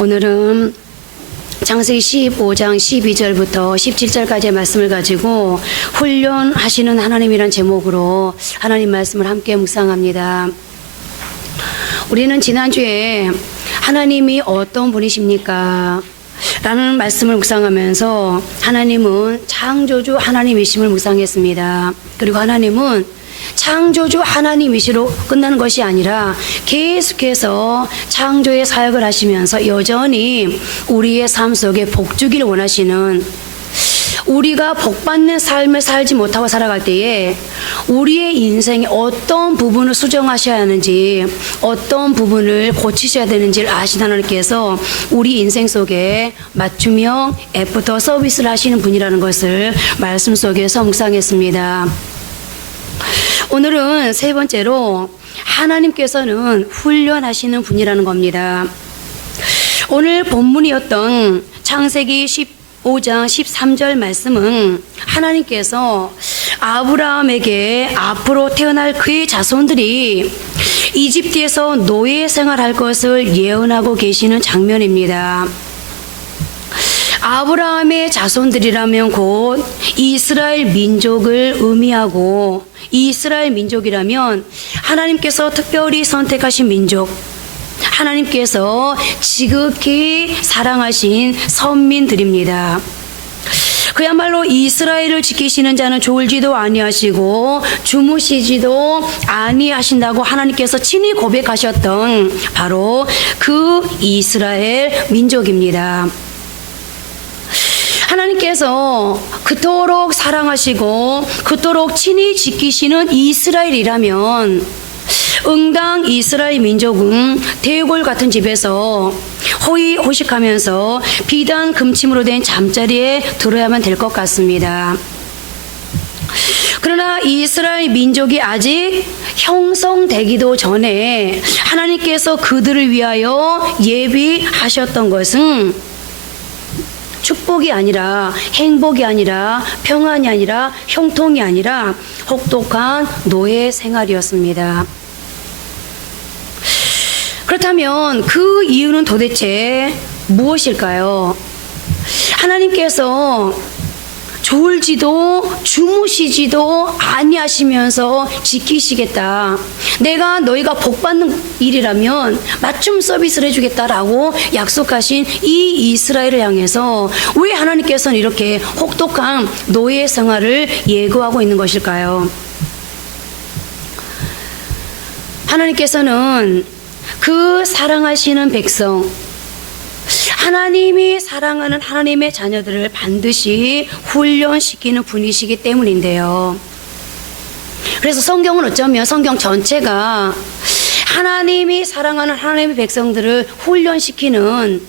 오늘은 창세기 15장 12절부터 17절까지의 말씀을 가지고 훈련하시는 하나님이란 제목으로 하나님 말씀을 함께 묵상합니다. 우리는 지난주에 하나님이 어떤 분이십니까? 라는 말씀을 묵상하면서 하나님은 창조주 하나님이심을 묵상했습니다. 그리고 하나님은 창조주 하나님이시로 끝나는 것이 아니라 계속해서 창조의 사역을 하시면서 여전히 우리의 삶 속에 복주기를 원하시는, 우리가 복받는 삶을 살지 못하고 살아갈 때에 우리의 인생에 어떤 부분을 수정하셔야 하는지, 어떤 부분을 고치셔야 되는지를 아신 하나님께서 우리 인생 속에 맞춤형 애프터 서비스를 하시는 분이라는 것을 말씀 속에서 묵상했습니다. 오늘은 세 번째로 하나님께서는 훈련하시는 분이라는 겁니다. 오늘 본문이었던 창세기 15장 13절 말씀은 하나님께서 아브라함에게 앞으로 태어날 그의 자손들이 이집트에서 노예 생활할 것을 예언하고 계시는 장면입니다. 아브라함의 자손들이라면 곧 이스라엘 민족을 의미하고, 이스라엘 민족이라면 하나님께서 특별히 선택하신 민족, 하나님께서 지극히 사랑하신 선민들입니다. 그야말로 이스라엘을 지키시는 자는 졸지도 아니하시고 주무시지도 아니하신다고 하나님께서 친히 고백하셨던 바로 그 이스라엘 민족입니다. 하나님께서 그토록 사랑하시고 그토록 친히 지키시는 이스라엘이라면 응당 이스라엘 민족은 대골 같은 집에서 호의호식하면서 비단 금침으로 된 잠자리에 들어야만 될 것 같습니다. 그러나 이스라엘 민족이 아직 형성되기도 전에 하나님께서 그들을 위하여 예비하셨던 것은 축복이 아니라, 행복이 아니라, 평안이 아니라, 형통이 아니라 혹독한 노예 생활이었습니다. 그렇다면 그 이유는 도대체 무엇일까요? 하나님께서 졸지도 주무시지도 아니하시면서 지키시겠다, 내가 너희가 복받는 일이라면 맞춤 서비스를 해주겠다라고 약속하신 이 이스라엘을 향해서 왜 하나님께서는 이렇게 혹독한 노예 생활을 예고하고 있는 것일까요? 하나님께서는 그 사랑하시는 백성, 하나님이 사랑하는 하나님의 자녀들을 반드시 훈련시키는 분이시기 때문인데요. 그래서 성경은 어쩌면 성경 전체가 하나님이 사랑하는 하나님의 백성들을 훈련시키는,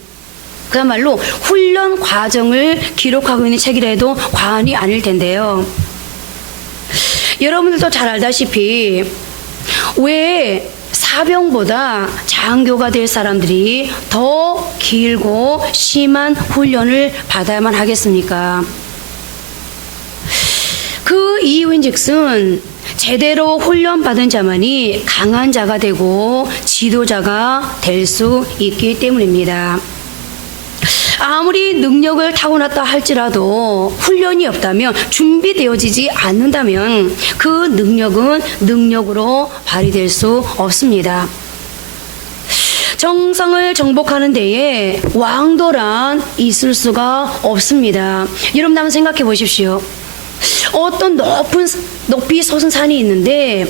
그야말로 훈련 과정을 기록하고 있는 책이라 해도 과언이 아닐 텐데요. 여러분들도 잘 알다시피 왜 사병보다 장교가 될 사람들이 더 길고 심한 훈련을 받아야만 하겠습니까? 그 이유인즉슨 제대로 훈련받은 자만이 강한 자가 되고 지도자가 될 수 있기 때문입니다. 아무리 능력을 타고났다 할지라도 훈련이 없다면, 준비되어지지 않는다면 그 능력은 능력으로 발휘될 수 없습니다. 정상을 정복하는 데에 왕도란 있을 수가 없습니다. 여러분 한번 생각해 보십시오. 어떤 높이 솟은 산이 있는데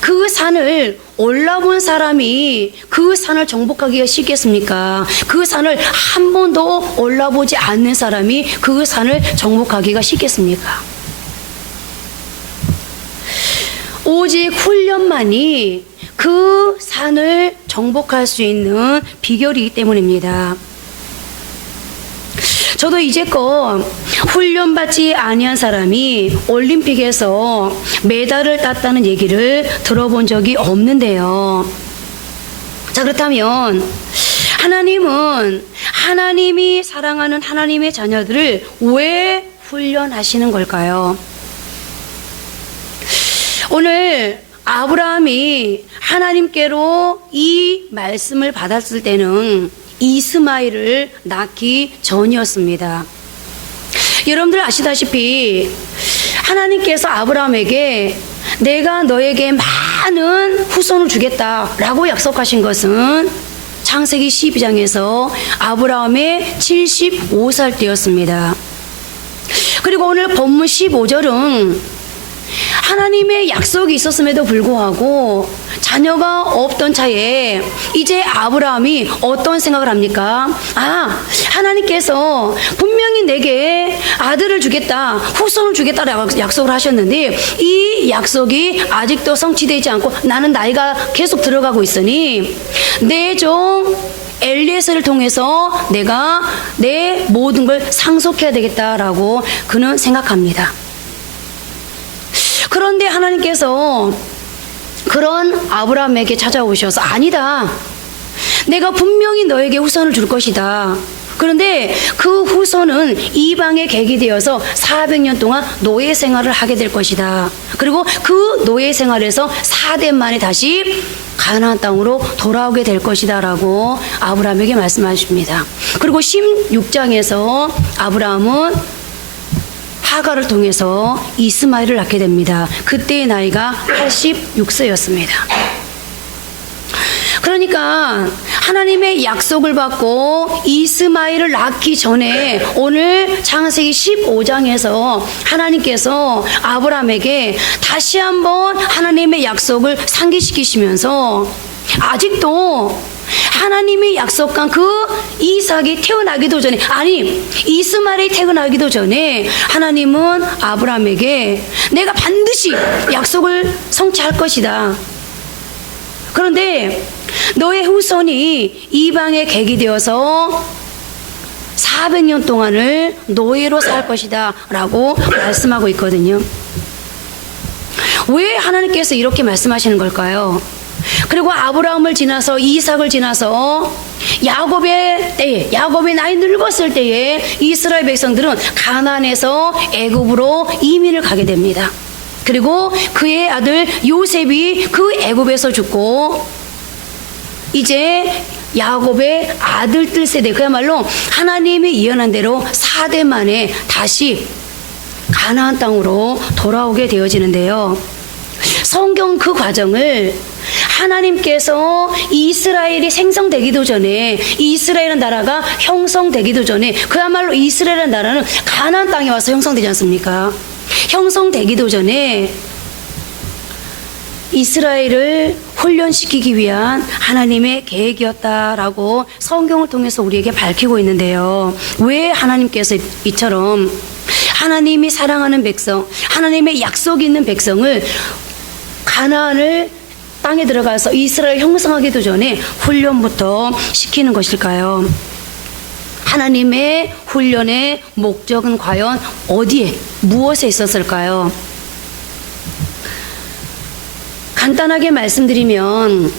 그 산을 올라본 사람이 그 산을 정복하기가 쉽겠습니까? 그 산을 한 번도 올라보지 않는 사람이 그 산을 정복하기가 쉽겠습니까? 오직 훈련만이 그 산을 정복할 수 있는 비결이기 때문입니다. 저도 이제껏 훈련받지 아니한 사람이 올림픽에서 메달을 땄다는 얘기를 들어본 적이 없는데요. 자, 그렇다면 하나님은 하나님이 사랑하는 하나님의 자녀들을 왜 훈련하시는 걸까요? 오늘 아브라함이 하나님께로 이 말씀을 받았을 때는 이스마엘을 낳기 전이었습니다. 여러분들 아시다시피 하나님께서 아브라함에게 내가 너에게 많은 후손을 주겠다라고 약속하신 것은 창세기 12장에서 아브라함의 75살 때였습니다. 그리고 오늘 본문 15절은 하나님의 약속이 있었음에도 불구하고 자녀가 없던 차에 이제 아브라함이 어떤 생각을 합니까? 하나님께서 분명히 내게 아들을 주겠다, 후손을 주겠다라고 약속을 하셨는데 이 약속이 아직도 성취되지 않고 나는 나이가 계속 들어가고 있으니 내 종 엘리에셀을 통해서 내가 내 모든 걸 상속해야 되겠다라고 그는 생각합니다. 그런데 하나님께서 그런 아브라함에게 찾아오셔서 아니다. 내가 분명히 너에게 후손을 줄 것이다. 그런데 그 후손은 이방에 객이 되어서 400년 동안 노예 생활을 하게 될 것이다. 그리고 그 노예 생활에서 4대 만에 다시 가나안 땅으로 돌아오게 될 것이다 라고 아브라함에게 말씀하십니다. 그리고 16장에서 아브라함은 하가를 통해서 이스마엘을 낳게 됩니다. 그때의 나이가 86세였습니다. 그러니까 하나님의 약속을 받고 이스마엘을 낳기 전에 오늘 창세기 15장에서 하나님께서 아브라함에게 다시 한번 하나님의 약속을 상기시키시면서 아직도 하나님이 약속한 그 이삭이 태어나기도 전에, 이스마엘이 태어나기도 전에 하나님은 아브라함에게 내가 반드시 약속을 성취할 것이다. 그런데 너의 후손이 이방에 객이 되어서 400년 동안을 노예로 살 것이다 라고 말씀하고 있거든요. 왜 하나님께서 이렇게 말씀하시는 걸까요? 그리고 아브라함을 지나서 이삭을 지나서 야곱의 때에, 야곱이 나이 늙었을 때에 이스라엘 백성들은 가나안에서 애굽으로 이민을 가게 됩니다. 그리고 그의 아들 요셉이 그 애굽에서 죽고 이제 야곱의 아들들 세대, 그야말로 하나님이 예언한 대로 4대 만에 다시 가나안 땅으로 돌아오게 되어지는데요. 성경 그 과정을 하나님께서 이스라엘이 생성되기도 전에, 이스라엘은 나라가 형성되기도 전에, 그야말로 이스라엘은 나라는 가나안 땅에 와서 형성되지 않습니까? 형성되기도 전에 이스라엘을 훈련시키기 위한 하나님의 계획이었다라고 성경을 통해서 우리에게 밝히고 있는데요. 왜 하나님께서 이처럼 하나님이 사랑하는 백성, 하나님의 약속이 있는 백성을 가나안을 땅에 들어가서 이스라엘 형성하기도 전에 훈련부터 시키는 것일까요? 하나님의 훈련의 목적은 과연 어디에, 무엇에 있었을까요? 간단하게 말씀드리면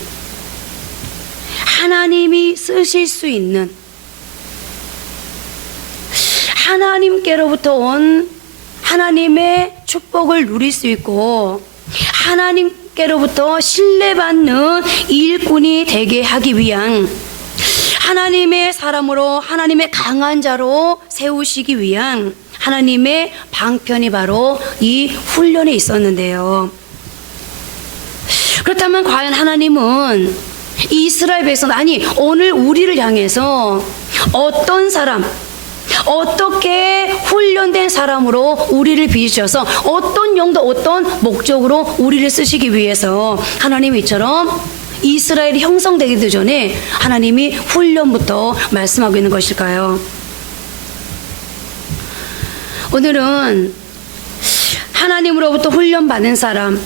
하나님이 쓰실 수 있는, 하나님께로부터 온 하나님의 축복을 누릴 수 있고 하나님께로부터 신뢰받는 일꾼이 되게 하기 위한, 하나님의 사람으로 하나님의 강한 자로 세우시기 위한 하나님의 방편이 바로 이 훈련에 있었는데요. 그렇다면 과연 하나님은 이스라엘 백성, 오늘 우리를 향해서 어떤 사람, 어떻게 훈련된 사람으로 우리를 빚으셔서 어떤 용도, 어떤 목적으로 우리를 쓰시기 위해서 하나님이 이처럼 이스라엘이 형성되기도 전에 하나님이 훈련부터 말씀하고 있는 것일까요? 오늘은 하나님으로부터 훈련받은 사람,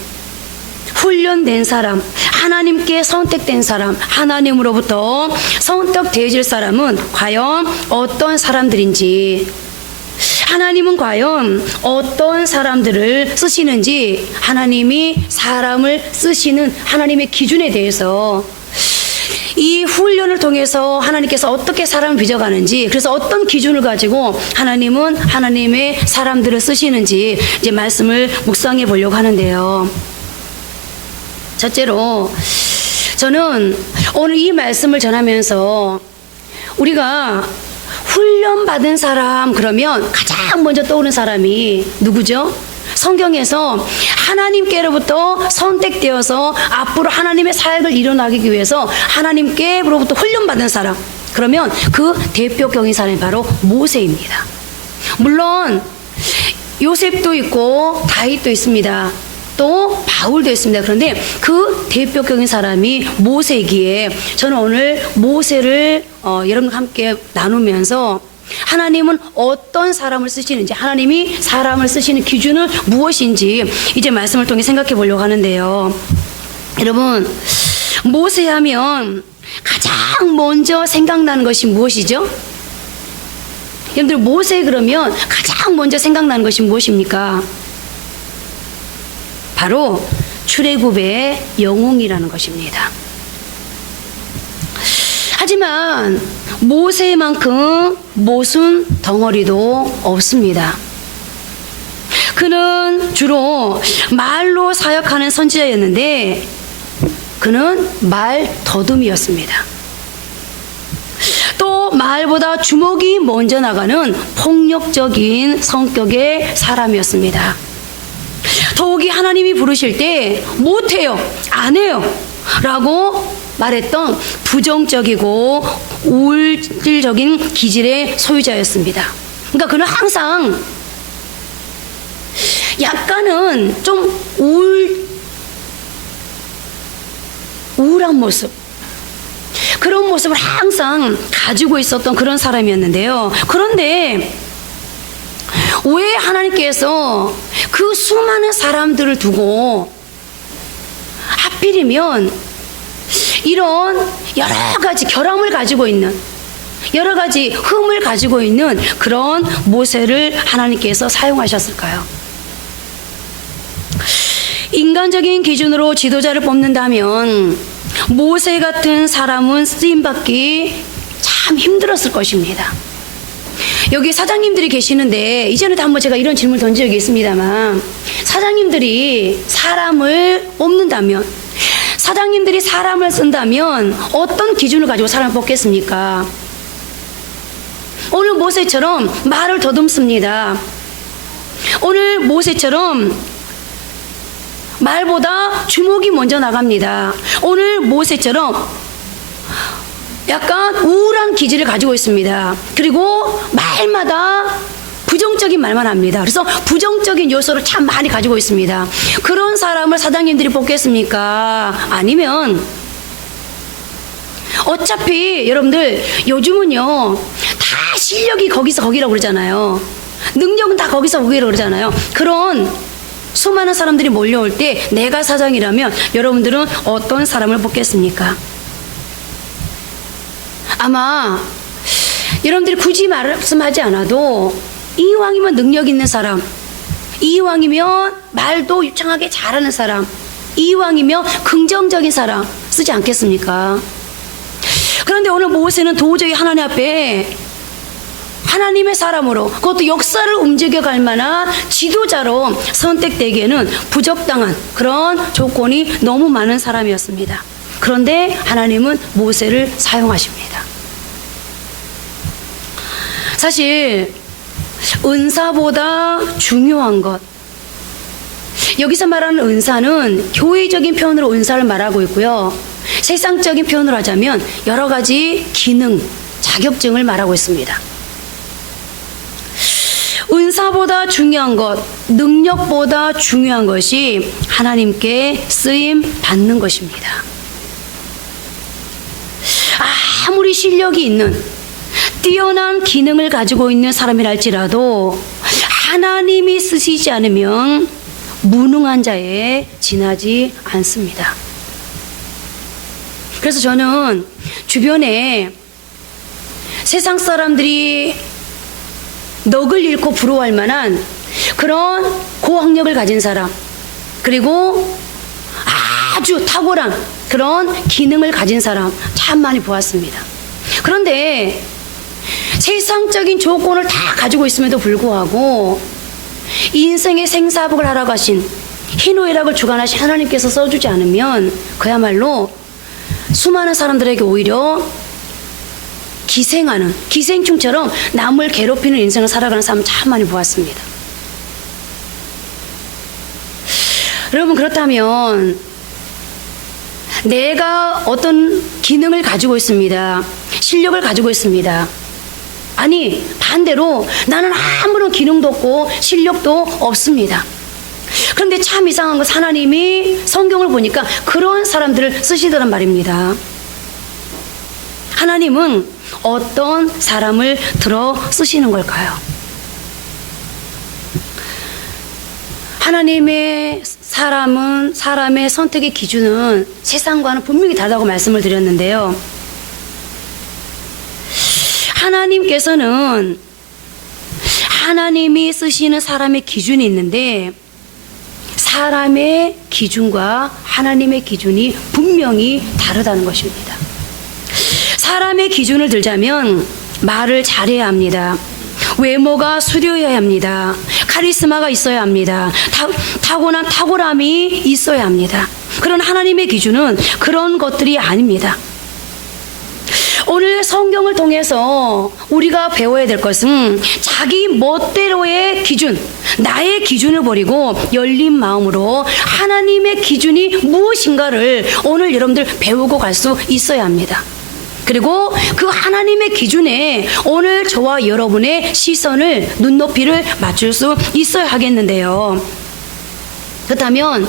훈련된 사람, 하나님께 선택된 사람, 하나님으로부터 선택되어질 사람은 과연 어떤 사람들인지, 하나님은 과연 어떤 사람들을 쓰시는지, 하나님이 사람을 쓰시는 하나님의 기준에 대해서 이 훈련을 통해서 하나님께서 어떻게 사람을 빚어가는지, 그래서 어떤 기준을 가지고 하나님은 하나님의 사람들을 쓰시는지 이제 말씀을 묵상해 보려고 하는데요. 첫째로 저는 오늘 이 말씀을 전하면서 우리가 훈련받은 사람 그러면 가장 먼저 떠오르는 사람이 누구죠? 성경에서 하나님께로부터 선택되어서 앞으로 하나님의 사역을 일어나기 위해서 하나님께로부터 훈련받은 사람, 그러면 그 대표격인 사람이 바로 모세입니다. 물론 요셉도 있고 다윗도 있습니다. 또 바울도 있습니다. 그런데 그 대표격인 사람이 모세이기에 저는 오늘 모세를 여러분과 함께 나누면서 하나님은 어떤 사람을 쓰시는지, 하나님이 사람을 쓰시는 기준은 무엇인지 이제 말씀을 통해 생각해 보려고 하는데요. 여러분, 모세 하면 가장 먼저 생각나는 것이 무엇이죠? 여러분들 모세 그러면 가장 먼저 생각나는 것이 무엇입니까? 바로 출애굽의 영웅이라는 것입니다. 하지만 모세만큼 모순 덩어리도 없습니다. 그는 주로 말로 사역하는 선지자였는데 그는 말 더듬이었습니다. 또 말보다 주먹이 먼저 나가는 폭력적인 성격의 사람이었습니다. 더욱이 하나님이 부르실 때 못해요, 안 해요 라고 말했던 부정적이고 우울적인 기질의 소유자였습니다. 그러니까 그는 항상 약간은 좀 우울한 모습, 그런 모습을 항상 가지고 있었던 그런 사람이었는데요. 그런데 왜 하나님께서 그 수많은 사람들을 두고 하필이면 이런 여러 가지 결함을 가지고 있는, 여러 가지 흠을 가지고 있는 그런 모세를 하나님께서 사용하셨을까요? 인간적인 기준으로 지도자를 뽑는다면 모세 같은 사람은 쓰임받기 참 힘들었을 것입니다. 여기 사장님들이 계시는데 이전에도 한번 제가 이런 질문을 던진 적이 있습니다만, 사장님들이 사람을 뽑는다면, 사장님들이 사람을 쓴다면 어떤 기준을 가지고 사람을 뽑겠습니까? 오늘 모세처럼 말을 더듬습니다. 오늘 모세처럼 말보다 주먹이 먼저 나갑니다. 오늘 모세처럼 약간 우울한 기질을 가지고 있습니다. 그리고 말마다 부정적인 말만 합니다. 그래서 부정적인 요소를 참 많이 가지고 있습니다. 그런 사람을 사장님들이 뽑겠습니까? 아니면 어차피 여러분들 요즘은요 다 실력이 거기서 거기라고 그러잖아요. 능력은 다 거기서 거기라고 그러잖아요. 그런 수많은 사람들이 몰려올 때 내가 사장이라면 여러분들은 어떤 사람을 뽑겠습니까? 아마 여러분들이 굳이 말씀하지 않아도 이왕이면 능력 있는 사람, 이왕이면 말도 유창하게 잘하는 사람, 이왕이면 긍정적인 사람 쓰지 않겠습니까? 그런데 오늘 모세는 도저히 하나님 앞에 하나님의 사람으로, 그것도 역사를 움직여갈 만한 지도자로 선택되기에는 부적당한 그런 조건이 너무 많은 사람이었습니다. 그런데 하나님은 모세를 사용하십니다. 사실 은사보다 중요한 것, 여기서 말하는 은사는 교회적인 표현으로 은사를 말하고 있고요, 세상적인 표현으로 하자면 여러 가지 기능, 자격증을 말하고 있습니다. 은사보다 중요한 것, 능력보다 중요한 것이 하나님께 쓰임 받는 것입니다. 아무리 실력이 있는 뛰어난 기능을 가지고 있는 사람이랄지라도 하나님이 쓰시지 않으면 무능한 자에 지나지 않습니다. 그래서 저는 주변에 세상 사람들이 넋을 잃고 부러워할 만한 그런 고학력을 가진 사람, 그리고 아주 탁월한 그런 기능을 가진 사람 참 많이 보았습니다. 그런데 세상적인 조건을 다 가지고 있음에도 불구하고 인생의 생사복을 하러 가신, 희노애락을 주관하신 하나님께서 써주지 않으면 그야말로 수많은 사람들에게 오히려 기생하는, 기생충처럼 남을 괴롭히는 인생을 살아가는 사람 참 많이 보았습니다. 여러분, 그렇다면 내가 어떤 기능을 가지고 있습니다. 실력을 가지고 있습니다. 아니, 반대로 나는 아무런 기능도 없고 실력도 없습니다. 그런데 참 이상한 건 하나님이 성경을 보니까 그런 사람들을 쓰시더란 말입니다. 하나님은 어떤 사람을 들어 쓰시는 걸까요? 하나님의 사람의 선택의 기준은 세상과는 분명히 다르다고 말씀을 드렸는데요. 하나님께서는 하나님이 쓰시는 사람의 기준이 있는데 사람의 기준과 하나님의 기준이 분명히 다르다는 것입니다. 사람의 기준을 들자면 말을 잘해야 합니다. 외모가 수려해야 합니다. 카리스마가 있어야 합니다. 타고난 탁월함이 있어야 합니다. 그런 하나님의 기준은 그런 것들이 아닙니다. 오늘 성경을 통해서 우리가 배워야 될 것은 자기 멋대로의 기준, 나의 기준을 버리고 열린 마음으로 하나님의 기준이 무엇인가를 오늘 여러분들 배우고 갈 수 있어야 합니다. 그리고 그 하나님의 기준에 오늘 저와 여러분의 시선을, 눈높이를 맞출 수 있어야 하겠는데요. 그렇다면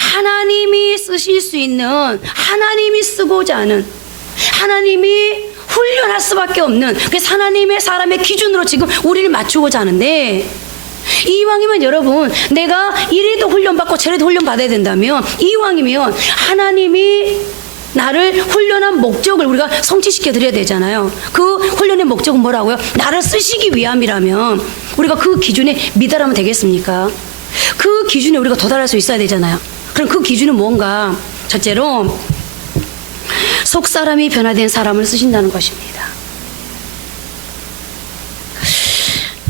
하나님이 쓰실 수 있는, 하나님이 쓰고자 하는, 하나님이 훈련할 수밖에 없는, 그래서 하나님의 사람의 기준으로 지금 우리를 맞추고자 하는데, 이왕이면 여러분, 내가 이래도 훈련받고 저래도 훈련받아야 된다면, 이왕이면 하나님이 나를 훈련한 목적을 우리가 성취시켜 드려야 되잖아요. 그 훈련의 목적은 뭐라고요? 나를 쓰시기 위함이라면 우리가 그 기준에 미달하면 되겠습니까? 그 기준에 우리가 도달할 수 있어야 되잖아요. 그럼 그 기준은 뭔가? 첫째로 속사람이 변화된 사람을 쓰신다는 것입니다.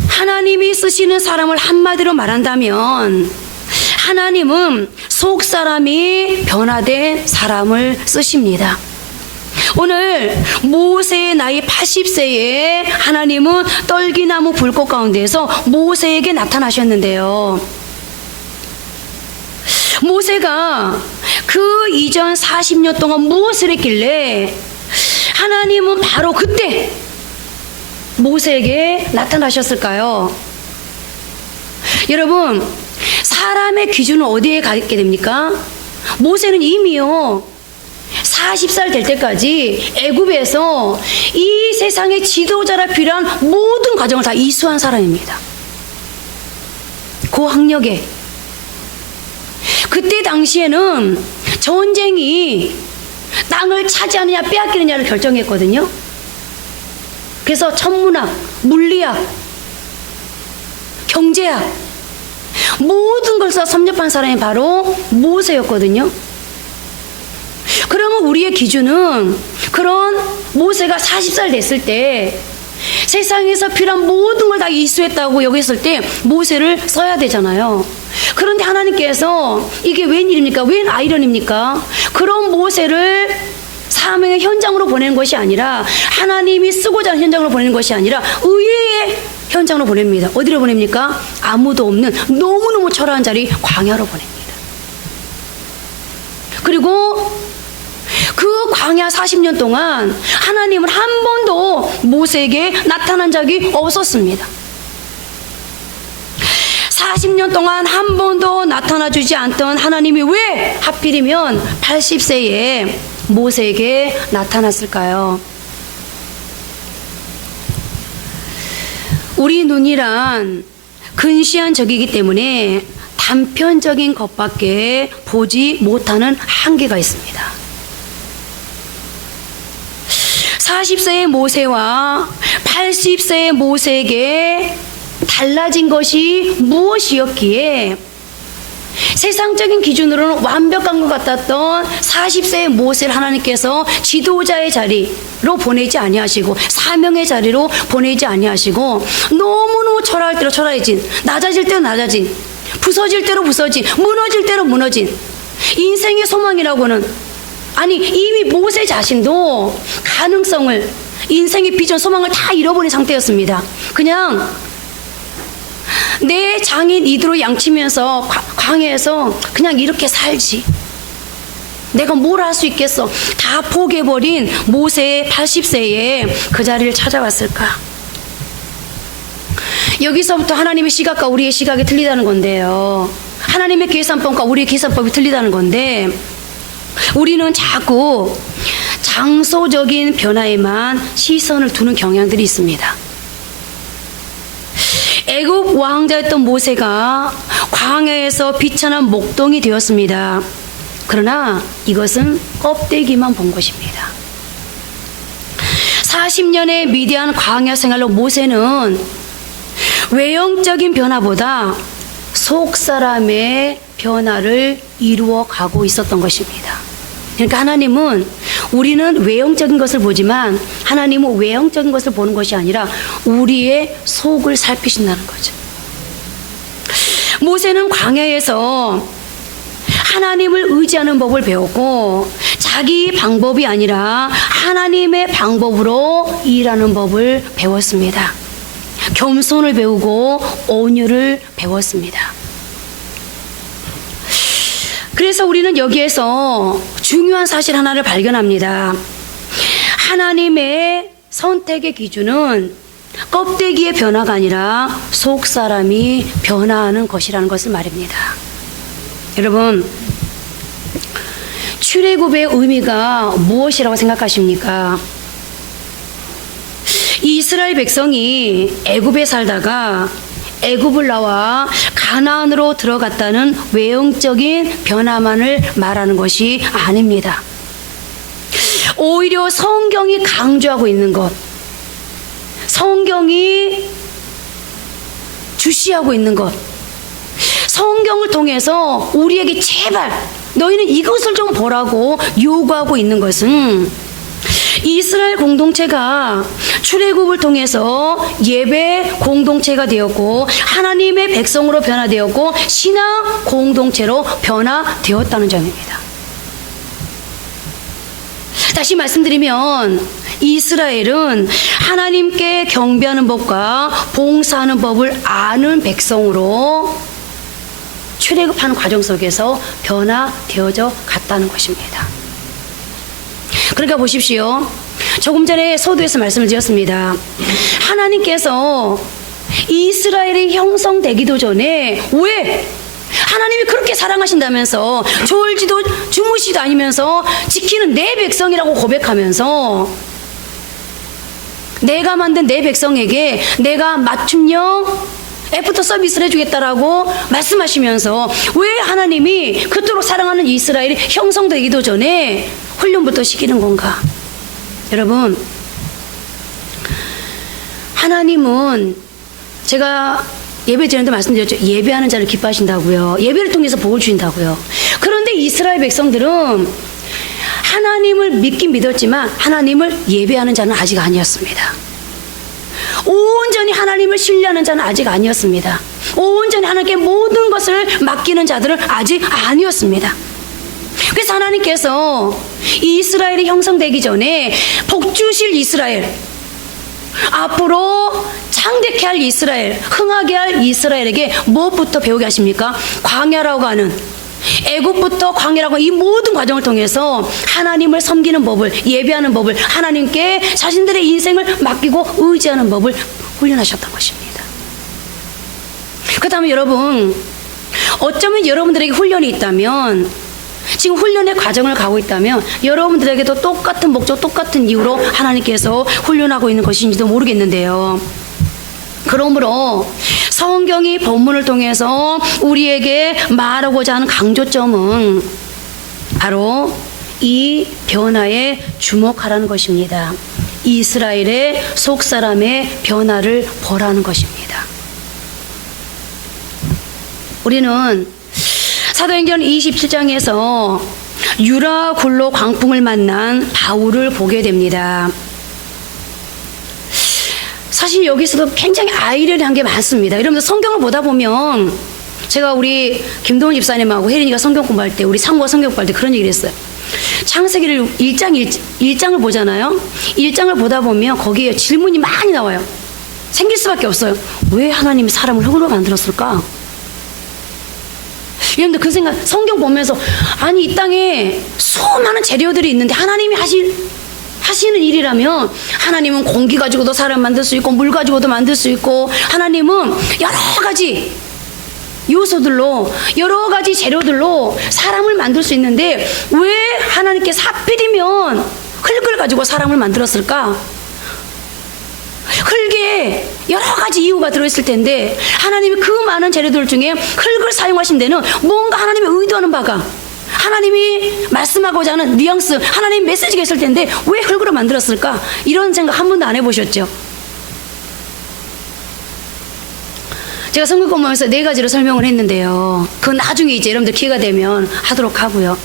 하나님이 쓰시는 사람을 한마디로 말한다면 하나님은 속사람이 변화된 사람을 쓰십니다. 오늘 모세의 나이 80세에 하나님은 떨기나무 불꽃 가운데에서 모세에게 나타나셨는데요. 모세가 그 이전 40년 동안 무엇을 했길래 하나님은 바로 그때 모세에게 나타나셨을까요? 여러분, 사람의 기준은 어디에 가게 됩니까? 모세는 이미요 40살 될 때까지 애굽에서 이 세상의 지도자라 필요한 모든 과정을 다 이수한 사람입니다. 고학력에. 그때 당시에는 전쟁이 땅을 차지하느냐 빼앗기느냐를 결정했거든요. 그래서 천문학, 물리학, 경제학 모든 걸 다 섭렵한 사람이 바로 모세였거든요. 그러면 우리의 기준은 그런 모세가 40살 됐을 때 세상에서 필요한 모든 걸 다 이수했다고 여겼을 때 모세를 써야 되잖아요. 그런데 하나님께서 이게 웬일입니까? 웬 아이러니입니까? 그런 모세를 사명의 현장으로 보내는 것이 아니라 하나님이 쓰고자 하는 현장으로 보내는 것이 아니라 의외의 현장으로 보냅니다. 어디로 보냅니까? 아무도 없는 너무너무 초라한 자리 광야로 보냅니다. 그리고 그 광야 40년 동안 하나님은 한 번도 모세에게 나타난 적이 없었습니다. 40년 동안 한 번도 나타나주지 않던 하나님이 왜 하필이면 80세에 모세에게 나타났을까요? 우리 눈이란 근시한 적이기 때문에 단편적인 것밖에 보지 못하는 한계가 있습니다. 40세의 모세와 80세의 모세에게 달라진 것이 무엇이었기에 세상적인 기준으로는 완벽한 것 같았던 40세의 모세를 하나님께서 지도자의 자리로 보내지 아니하시고 사명의 자리로 보내지 아니하시고 너무너무 초라할 대로 초라해진, 낮아질 대로 낮아진, 부서질 대로 부서진, 무너질 대로 무너진 인생의 소망이라고는, 아니 이미 모세 자신도 가능성을, 인생의 비전, 소망을 다 잃어버린 상태였습니다. 그냥 내 장인 이두로 양치면서 광야에서 그냥 이렇게 살지. 내가 뭘 할 수 있겠어. 다 포기해버린 모세 80세에 그 자리를 찾아왔을까. 여기서부터 하나님의 시각과 우리의 시각이 틀리다는 건데요. 하나님의 계산법과 우리의 계산법이 틀리다는 건데, 우리는 자꾸 장소적인 변화에만 시선을 두는 경향들이 있습니다. 애굽 왕자였던 모세가 광야에서 비천한 목동이 되었습니다. 그러나 이것은 껍데기만 본 것입니다. 40년의 미디안 광야 생활로 모세는 외형적인 변화보다 속 사람의 변화를 이루어 가고 있었던 것입니다. 그러니까 하나님은, 우리는 외형적인 것을 보지만 하나님은 외형적인 것을 보는 것이 아니라 우리의 속을 살피신다는 거죠. 모세는 광야에서 하나님을 의지하는 법을 배웠고, 자기 방법이 아니라 하나님의 방법으로 일하는 법을 배웠습니다. 겸손을 배우고 온유를 배웠습니다. 그래서 우리는 여기에서 중요한 사실 하나를 발견합니다. 하나님의 선택의 기준은 껍데기의 변화가 아니라 속 사람이 변화하는 것이라는 것을 말입니다. 여러분, 출애굽의 의미가 무엇이라고 생각하십니까? 이스라엘 백성이 애굽에 살다가 애굽을 나와 가나안으로 들어갔다는 외형적인 변화만을 말하는 것이 아닙니다. 오히려 성경이 강조하고 있는 것, 성경이 주시하고 있는 것, 성경을 통해서 우리에게 제발 너희는 이것을 좀 보라고 요구하고 있는 것은, 이스라엘 공동체가 출애굽을 통해서 예배 공동체가 되었고 하나님의 백성으로 변화되었고 신앙 공동체로 변화되었다는 점입니다. 다시 말씀드리면, 이스라엘은 하나님께 경배하는 법과 봉사하는 법을 아는 백성으로 출애굽하는 과정 속에서 변화되어져 갔다는 것입니다. 그러니까 보십시오. 조금 전에 서두에서 말씀을 드렸습니다. 하나님께서 이스라엘이 형성되기도 전에, 왜? 하나님이 그렇게 사랑하신다면서 졸지도 주무시도 아니면서 지키는 내 백성이라고 고백하면서 내가 만든 내 백성에게 내가 맞춤형 애프터 서비스를 해주겠다라고 말씀하시면서 왜 하나님이 그토록 사랑하는 이스라엘이 형성되기도 전에 훈련부터 시키는 건가? 여러분, 하나님은, 제가 예배 드리는데 말씀드렸죠. 예배하는 자를 기뻐하신다고요. 예배를 통해서 복을 주신다고요. 그런데 이스라엘 백성들은 하나님을 믿긴 믿었지만 하나님을 예배하는 자는 아직 아니었습니다. 온전히 하나님을 신뢰하는 자는 아직 아니었습니다. 온전히 하나님께 모든 것을 맡기는 자들은 아직 아니었습니다. 그래서 하나님께서 이스라엘이 형성되기 전에 복주실 이스라엘, 앞으로 창대케 할 이스라엘, 흥하게 할 이스라엘에게 무엇부터 배우게 하십니까? 광야라고 하는, 애굽부터 광야라고 이 모든 과정을 통해서 하나님을 섬기는 법을, 예배하는 법을, 하나님께 자신들의 인생을 맡기고 의지하는 법을 훈련하셨던 것입니다. 그 다음에 여러분, 어쩌면 여러분들에게 훈련이 있다면, 지금 훈련의 과정을 가고 있다면 여러분들에게도 똑같은 목적, 똑같은 이유로 하나님께서 훈련하고 있는 것인지도 모르겠는데요. 그러므로 성경이 본문을 통해서 우리에게 말하고자 하는 강조점은 바로 이 변화에 주목하라는 것입니다. 이스라엘의 속사람의 변화를 보라는 것입니다. 우리는 사도행전 27장에서 유라 굴로 광풍을 만난 바울을 보게 됩니다. 사실 여기서도 굉장히 아이러니한 게 많습니다. 여러분들 성경을 보다 보면, 제가 우리 김동훈 집사님하고 혜린이가 성경 공부할 때, 우리 상고가 성경 공부할 때 그런 얘기를 했어요. 창세기를 1장을 보잖아요. 1장을 보다 보면 거기에 질문이 많이 나와요. 생길 수밖에 없어요. 왜 하나님이 사람을 흙으로 만들었을까? 여러분들 그 생각, 성경 보면서 아니 이 땅에 수많은 재료들이 있는데 하나님이 하시는 일이라면, 하나님은 공기 가지고도 사람 만들 수 있고 물 가지고도 만들 수 있고, 하나님은 여러 가지 요소들로 여러 가지 재료들로 사람을 만들 수 있는데 왜 하나님께서 하필이면 흙을 가지고 사람을 만들었을까? 흙에 여러 가지 이유가 들어있을 텐데 하나님이 그 많은 재료들 중에 흙을 사용하신 데는 뭔가 하나님이 의도하는 바가, 하나님이 말씀하고자 하는 뉘앙스, 하나님 메시지가 있을 텐데 왜 흙으로 만들었을까? 이런 생각 한 번도 안 해보셨죠? 제가 성경 공부하면서 4가지로 설명을 했는데요. 그건 나중에 이제 여러분들 기회가 되면 하도록 하고요.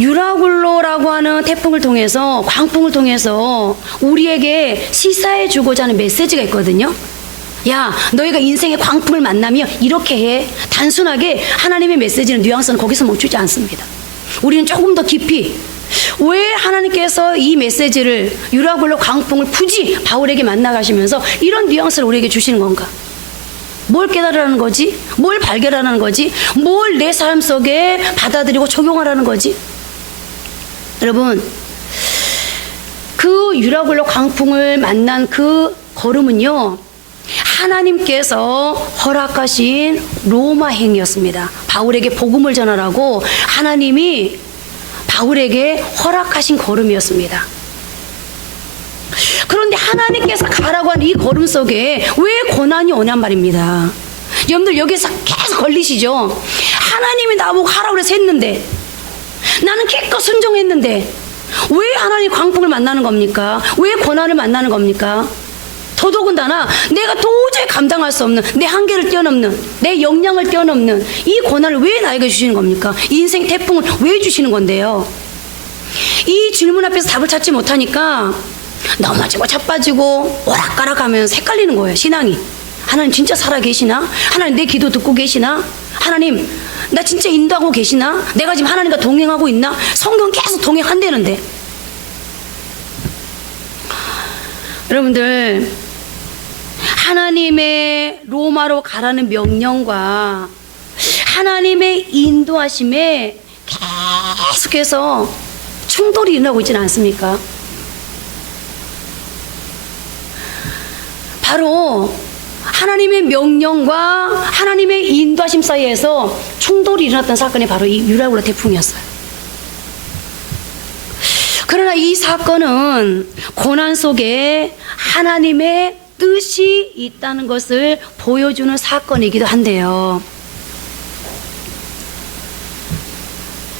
유라굴로라고 하는 태풍을 통해서, 광풍을 통해서 우리에게 시사해 주고자 하는 메시지가 있거든요. 야, 너희가 인생의 광풍을 만나면 이렇게 해. 단순하게 하나님의 메시지는, 뉘앙스는 거기서 멈추지 않습니다. 우리는 조금 더 깊이, 왜 하나님께서 이 메시지를, 유라굴로 광풍을 굳이 바울에게 만나가시면서 이런 뉘앙스를 우리에게 주시는 건가? 뭘 깨달으라는 거지? 뭘 발견하라는 거지? 뭘 내 삶 속에 받아들이고 적용하라는 거지? 여러분, 그 유라굴로 광풍을 만난 그 걸음은요, 하나님께서 허락하신 로마 행이었습니다. 바울에게 복음을 전하라고 하나님이 바울에게 허락하신 걸음이었습니다. 그런데 하나님께서 가라고 하는 이 걸음 속에 왜 고난이 오냔 말입니다. 여러분들 여기서 계속 걸리시죠? 하나님이 나보고 하라고 해서 했는데, 나는 기껏 순종했는데 왜 하나님 광풍을 만나는 겁니까? 왜 고난을 만나는 겁니까? 더더군다나 내가 도저히 감당할 수 없는, 내 한계를 뛰어넘는, 내 역량을 뛰어넘는 이 고난을 왜 나에게 주시는 겁니까? 인생 태풍을 왜 주시는 건데요? 이 질문 앞에서 답을 찾지 못하니까 넘어지고 자빠지고 오락가락하면서 헷갈리는 거예요, 신앙이. 하나님 진짜 살아계시나? 하나님 내 기도 듣고 계시나? 하나님 나 진짜 인도하고 계시나? 내가 지금 하나님과 동행하고 있나? 성경 계속 동행한다는데. 여러분들, 하나님의 로마로 가라는 명령과 하나님의 인도하심에 계속해서 충돌이 일어나고 있지는 않습니까? 바로 하나님의 명령과 하나님의 인도하심 사이에서 충돌이 일어났던 사건이 바로 이 유라굴로 태풍이었어요. 그러나 이 사건은 고난 속에 하나님의 뜻이 있다는 것을 보여주는 사건이기도 한데요.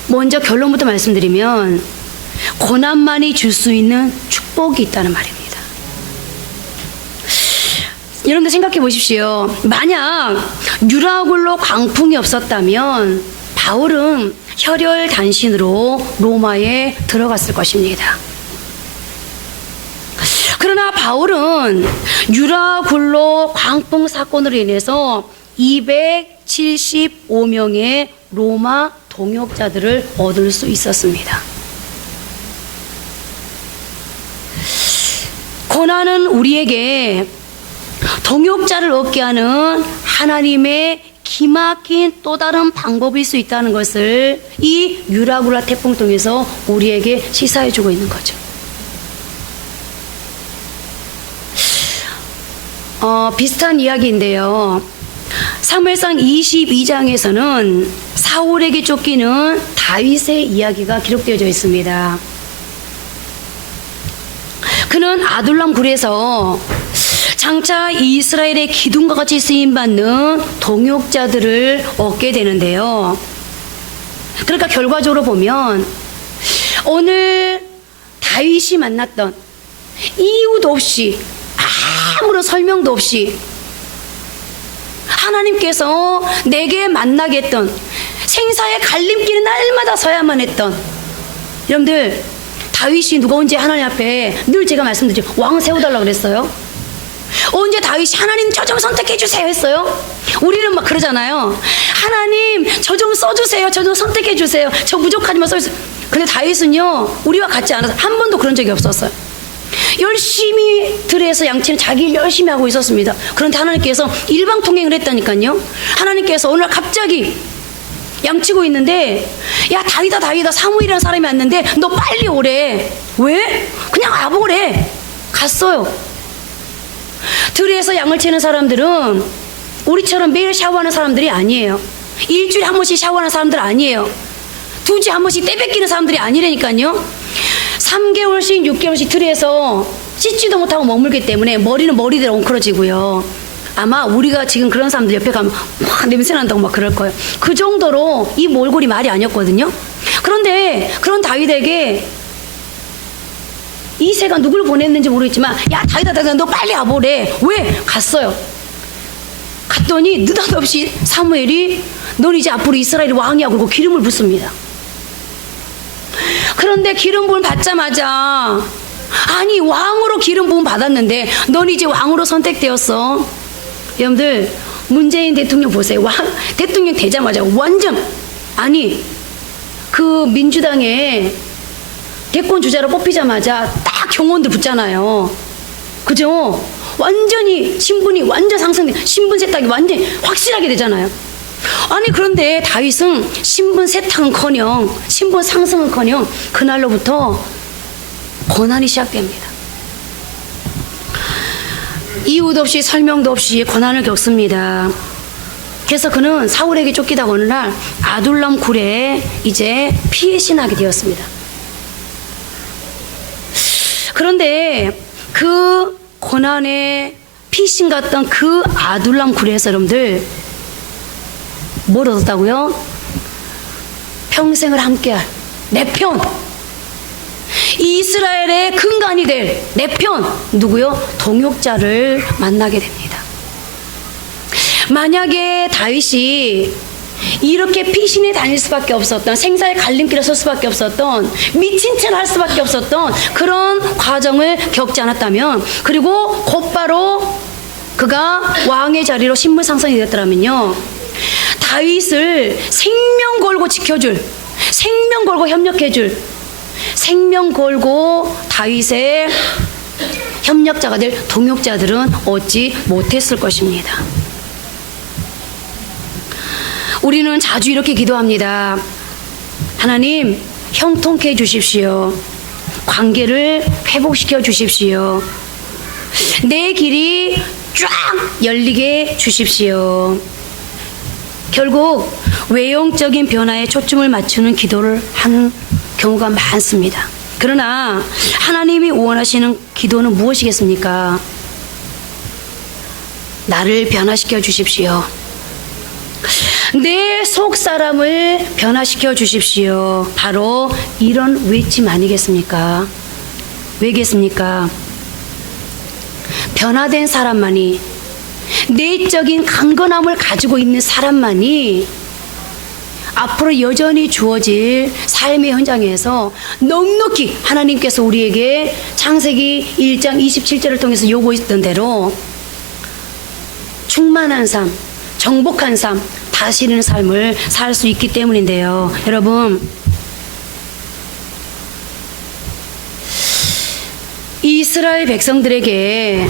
먼저 결론부터 말씀드리면 고난만이 줄 수 있는 축복이 있다는 말입니다. 여러분들 생각해 보십시오. 만약 유라굴로 광풍이 없었다면 바울은 혈혈단신으로 로마에 들어갔을 것입니다. 그러나 바울은 유라굴로 광풍 사건으로 인해서 275명의 로마 동역자들을 얻을 수 있었습니다. 고난은 우리에게 동역자를 얻게 하는 하나님의 기막힌 또 다른 방법일 수 있다는 것을 이 유라굴로 태풍을 통해서 우리에게 시사해 주고 있는 거죠. 비슷한 이야기인데요. 사무엘상 22장에서는 사울에게 쫓기는 다윗의 이야기가 기록되어져 있습니다. 그는 아둘람 굴에서 장차 이스라엘의 기둥과 같이 쓰임받는 동역자들을 얻게 되는데요. 그러니까 결과적으로 보면 오늘 다윗이 만났던 이유도 없이, 아무런 설명도 없이 하나님께서 내게 만나게 했던, 생사의 갈림길에 날마다 서야만 했던, 여러분들 다윗이 누가 언제 하나님 앞에 늘 제가 말씀드리죠, 왕 세워달라고 그랬어요. 언제 다윗이 하나님 저 좀 선택해 주세요 했어요? 우리는 막 그러잖아요. 하나님 저 좀 써주세요. 저 좀 선택해 주세요. 저 부족하지만 써주세요. 근데 다윗은요, 우리와 같지 않아서 한 번도 그런 적이 없었어요. 열심히 들에서 양치는 자기 일 열심히 하고 있었습니다. 그런데 하나님께서 일방통행을 했다니까요. 하나님께서 어느 날 갑자기 양치고 있는데, 야 다윗아 다윗아, 사무엘이라는 사람이 왔는데 너 빨리 오래. 왜? 그냥 와보래. 갔어요. 들에서 양을 치는 사람들은 우리처럼 매일 샤워하는 사람들이 아니에요. 일주일에 한 번씩 샤워하는 사람들 아니에요. 2주에 한 번씩 때 뺏기는 사람들이 아니라니까요. 3개월씩 6개월씩 들에서 씻지도 못하고 머물기 때문에 머리는 머리대로 엉클어지고요. 아마 우리가 지금 그런 사람들 옆에 가면 막 냄새 난다고 막 그럴 거예요. 그 정도로 이 몰골이 말이 아니었거든요. 그런데 그런 다윗에게 이새가 누굴 보냈는지 모르겠지만, 야 다윗아 다윗아 너 빨리 와보래. 왜? 갔어요. 갔더니 느닷없이 사무엘이 넌 이제 앞으로 이스라엘 왕이야 그러고 기름을 붓습니다. 그런데 기름 부음 받자마자, 아니 왕으로 기름 부음 받았는데 넌 이제 왕으로 선택되었어. 여러분들 문재인 대통령 보세요. 왕 대통령 되자마자 완전, 아니 그 민주당의 대권 주자로 뽑히자마자 딱 경호원들 붙잖아요. 그죠? 완전히 신분이 완전 상승돼, 신분 세탁이 완전히 확실하게 되잖아요. 아니 그런데 다윗은 신분 세탁은커녕 신분 상승은커녕 그날로부터 고난이 시작됩니다. 이유도 없이 설명도 없이 고난을 겪습니다. 그래서 그는 사울에게 쫓기다가 어느 날 아둘람 굴에 이제 피신하게 되었습니다. 그런데 그 고난에 피신 갔던 그 아둘람 굴에서 여러분들 뭘 얻었다고요? 평생을 함께할 내 편, 이스라엘의 근간이 될 내 편, 누구요? 동역자를 만나게 됩니다. 만약에 다윗이 이렇게 피신에 다닐 수밖에 없었던, 생사의 갈림길에 설 수밖에 없었던, 미친 채를 할 수밖에 없었던 그런 과정을 겪지 않았다면, 그리고 곧바로 그가 왕의 자리로 신분 상승이 되었더라면요, 다윗을 생명 걸고 지켜줄, 생명 걸고 협력해줄, 생명 걸고 다윗의 협력자가 될 동역자들은 얻지 못했을 것입니다. 우리는 자주 이렇게 기도합니다. 하나님 형통케 해 주십시오. 관계를 회복시켜 주십시오. 내 길이 쫙 열리게 주십시오. 결국 외형적인 변화에 초점을 맞추는 기도를 하는 경우가 많습니다. 그러나 하나님이 원하시는 기도는 무엇이겠습니까? 나를 변화시켜 주십시오. 내 속 사람을 변화시켜 주십시오. 바로 이런 외침 아니겠습니까? 왜겠습니까? 변화된 사람만이, 내적인 강건함을 가지고 있는 사람만이 앞으로 여전히 주어질 삶의 현장에서 넉넉히 하나님께서 우리에게 창세기 1장 27절을 통해서 요구했던 대로 충만한 삶, 정복한 삶, 다스리는 삶을 살 수 있기 때문인데요. 여러분, 이스라엘 백성들에게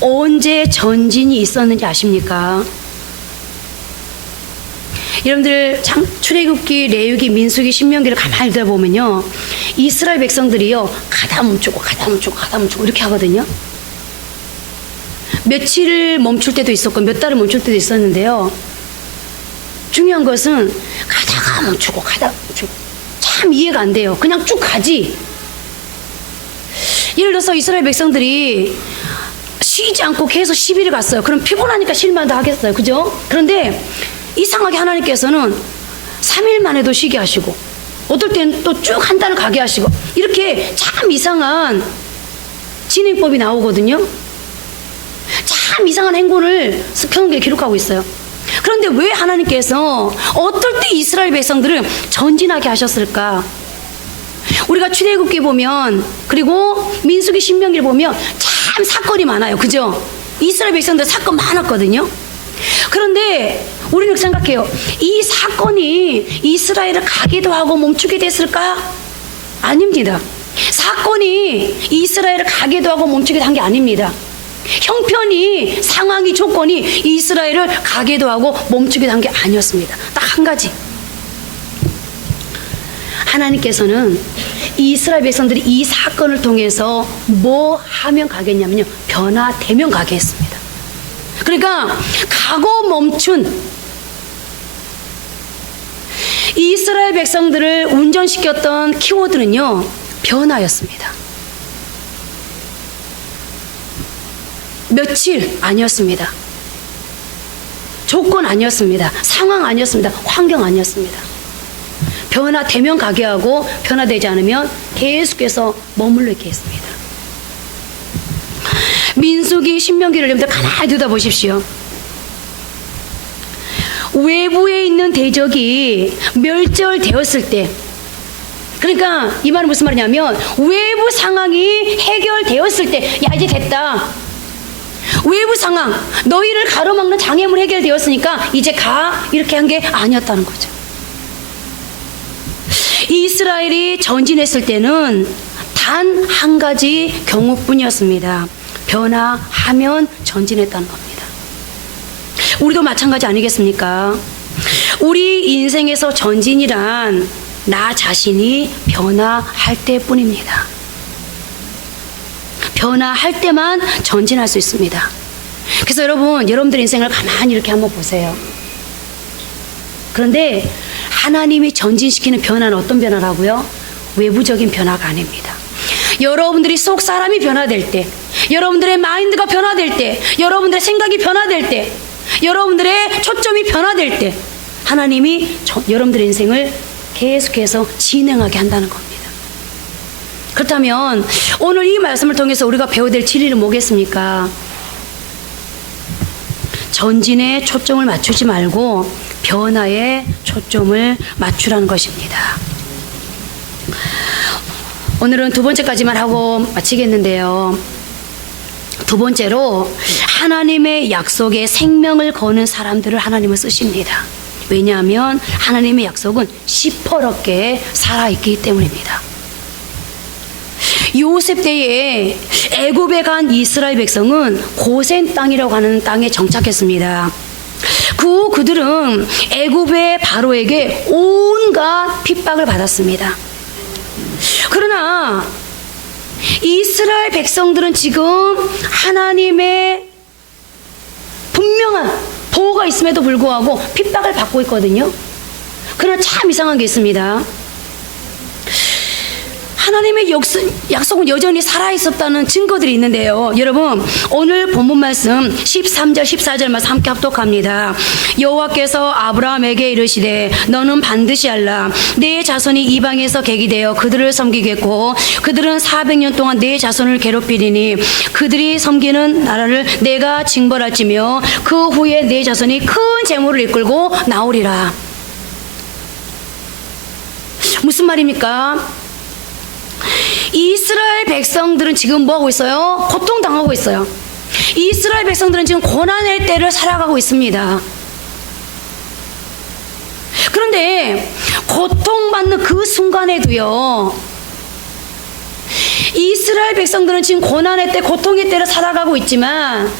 언제 전진이 있었는지 아십니까? 여러분들 출애굽기, 레위기, 민수기, 신명기를 가만히 들어보면요, 이스라엘 백성들이요 가다 멈추고 가다 멈추고 가다 멈추고 이렇게 하거든요. 며칠을 멈출 때도 있었고 몇 달을 멈출 때도 있었는데요, 중요한 것은 가다가 멈추고 가다가 멈추고, 참 이해가 안 돼요. 그냥 쭉 가지. 예를 들어서 이스라엘 백성들이 쉬지 않고 계속 10일을 갔어요. 그럼 피곤하니까 쉴만도 하겠어요. 그죠? 그런데 이상하게 하나님께서는 3일 만에도 쉬게 하시고, 어떨 때는 또 쭉 한 달을 가게 하시고, 이렇게 참 이상한 진행법이 나오거든요. 참 이상한 행보를 성경에 기록하고 있어요. 그런데 왜 하나님께서 어떨 때 이스라엘 백성들을 전진하게 하셨을까? 우리가 출애굽기 보면, 그리고 민수기, 신명기를 보면 참 사건이 많아요. 그죠? 이스라엘 백성들 사건 많았거든요. 그런데 우리는 생각해요. 이 사건이 이스라엘을 가기도 하고 멈추게 됐을까? 아닙니다. 사건이 이스라엘을 가기도 하고 멈추게 한 게 아닙니다. 형편이, 상황이, 조건이 이스라엘을 가기도 하고 멈추게 한 게 아니었습니다. 딱 한 가지. 하나님께서는 이스라엘 백성들이 이 사건을 통해서 뭐 하면 가겠냐면요, 변화되면 가게 했습니다. 그러니까 가고 멈춘 이스라엘 백성들을 운전시켰던 키워드는요, 변화였습니다. 며칠 아니었습니다. 조건 아니었습니다. 상황 아니었습니다. 환경 아니었습니다. 변화되면 가게 하고 변화되지 않으면 계속해서 머물러 있게 했습니다. 민수기, 신명기를 여러분들 가만히 들여다보십시오. 외부에 있는 대적이 멸절되었을 때, 그러니까 이 말은 무슨 말이냐면 외부 상황이 해결되었을 때, 야 이제 됐다. 외부 상황, 너희를 가로막는 장애물 해결되었으니까 이제 가, 이렇게 한 게 아니었다는 거죠. 이스라엘이 전진했을 때는 단 한 가지 경우뿐이었습니다. 변화하면 전진했다는 겁니다. 우리도 마찬가지 아니겠습니까? 우리 인생에서 전진이란 나 자신이 변화할 때뿐입니다. 변화할 때만 전진할 수 있습니다. 그래서 여러분들 인생을 가만히 이렇게 한번 보세요. 그런데 하나님이 전진시키는 변화는 어떤 변화라고요? 외부적인 변화가 아닙니다. 여러분들이 속 사람이 변화될 때, 여러분들의 마인드가 변화될 때, 여러분들의 생각이 변화될 때, 여러분들의 초점이 변화될 때 하나님이 여러분들의 인생을 계속해서 진행하게 한다는 겁니다. 그렇다면 오늘 이 말씀을 통해서 우리가 배워야 될 진리는 뭐겠습니까? 전진에 초점을 맞추지 말고 변화에 초점을 맞추라는 것입니다. 오늘은 두 번째까지만 하고 마치겠는데요. 두 번째로 하나님의 약속에 생명을 거는 사람들을 하나님은 쓰십니다. 왜냐하면 하나님의 약속은 시퍼렇게 살아있기 때문입니다. 요셉 때에 애굽에 간 이스라엘 백성은 고센 땅이라고 하는 땅에 정착했습니다. 그들은 애굽의 바로에게 온갖 핍박을 받았습니다. 그러나 이스라엘 백성들은 지금 하나님의 분명한 보호가 있음에도 불구하고 핍박을 받고 있거든요. 그러나 참 이상한 게 있습니다. 하나님의 약속은 여전히 살아있었다는 증거들이 있는데요. 여러분, 오늘 본문 말씀 13절 14절 말씀 함께 합독합니다. 여호와께서 아브라함에게 이르시되 너는 반드시 알라. 내 자손이 이방에서 객이 되어 그들을 섬기겠고 그들은 400년 동안 내 자손을 괴롭히리니 그들이 섬기는 나라를 내가 징벌할지며 그 후에 내 자손이 큰 재물을 이끌고 나오리라. 무슨 말입니까? 이스라엘 백성들은 지금 뭐하고 있어요? 고통당하고 있어요. 이스라엘 백성들은 지금 고난의 때를 살아가고 있습니다. 그런데 고통받는 그 순간에도요, 이스라엘 백성들은 지금 고난의 때, 고통의 때를 살아가고 있지만